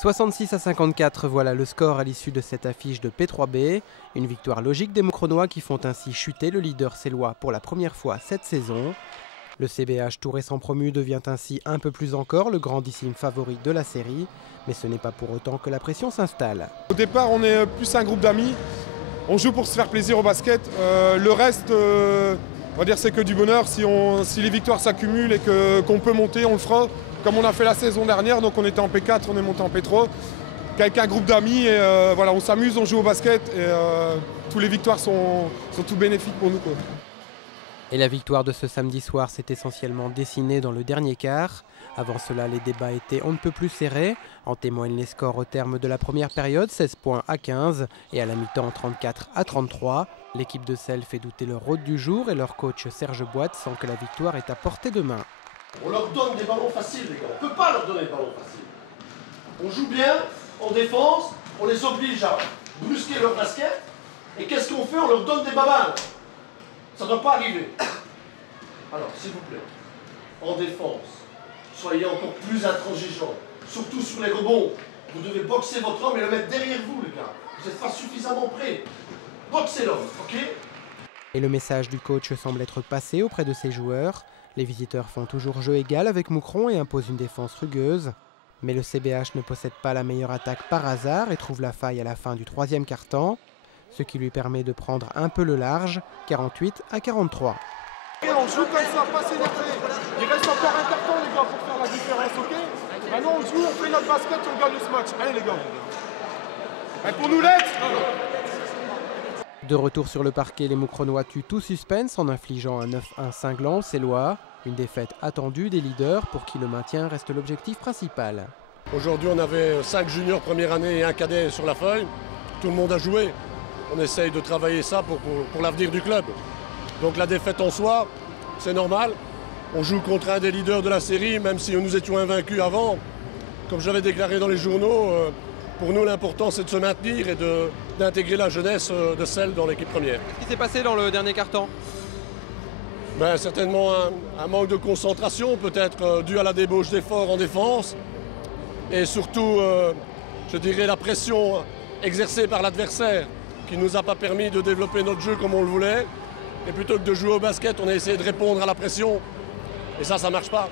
66 à 54, voilà le score à l'issue de cette affiche de P3B. Une victoire logique des Moucronois qui font ainsi chuter le leader sélois pour la première fois cette saison. Le CBH tout récent promu devient ainsi un peu plus encore le grandissime favori de la série. Mais ce n'est pas pour autant que la pression s'installe. Au départ, on est plus un groupe d'amis. On joue pour se faire plaisir au basket. Le reste, on va dire, c'est que du bonheur. Si les victoires s'accumulent et qu'on peut monter, on le fera. Comme on a fait la saison dernière, donc on était en P4, on est monté en P3. Avec un groupe d'amis, et voilà, on s'amuse, on joue au basket et toutes les victoires sont tout bénéfiques pour nous, quoi. Et la victoire de ce samedi soir s'est essentiellement dessinée dans le dernier quart. Avant cela, les débats étaient on ne peut plus serrés. En témoignent les scores au terme de la première période, 16 points à 15 et à la mi-temps 34 à 33. L'équipe de Selles fait douter leur hôte du jour et leur coach Serge Boite sent que la victoire est à portée de main. On leur donne des ballons faciles, les gars. On ne peut pas leur donner des ballons faciles. On joue bien, on défense, on les oblige à brusquer leur basket. Et qu'est-ce qu'on fait? On leur donne des babales. Ça ne doit pas arriver. Alors, s'il vous plaît, en défense, soyez encore plus intransigeants. Surtout sur les rebonds. Vous devez boxer votre homme et le mettre derrière vous, les gars. Vous n'êtes pas suffisamment prêts. Boxez l'homme, ok? Et le message du coach semble être passé auprès de ses joueurs. Les visiteurs font toujours jeu égal avec Moucron et imposent une défense rugueuse. Mais le CBH ne possède pas la meilleure attaque par hasard et trouve la faille à la fin du troisième quart-temps, ce qui lui permet de prendre un peu le large, 48 à 43. Et on joue comme ça, pas s'énerver. Il reste encore un carton, les gars, pour faire la différence, ok? Maintenant, on joue, on fait notre basket et on gagne ce match. Allez, les gars. Et pour nous l'être. De retour sur le parquet, les Moucronois tuent tout suspense en infligeant un 9-1 cinglant aux Sélois. Une défaite attendue des leaders pour qui le maintien reste l'objectif principal. Aujourd'hui, on avait 5 juniors première année et un cadet sur la feuille. Tout le monde a joué. On essaye de travailler ça pour l'avenir du club. Donc la défaite en soi, c'est normal. On joue contre un des leaders de la série, même si nous étions invaincus avant. Comme j'avais déclaré dans les journaux, pour nous l'important c'est de se maintenir et d'intégrer la jeunesse de Selles dans l'équipe première. Qu'est-ce qui s'est passé dans le dernier quart-temps? Certainement un manque de concentration, peut-être dû à la débauche d'efforts en défense. Et surtout, je dirais, la pression exercée par l'adversaire qui ne nous a pas permis de développer notre jeu comme on le voulait. Et plutôt que de jouer au basket, on a essayé de répondre à la pression. Et ça ne marche pas.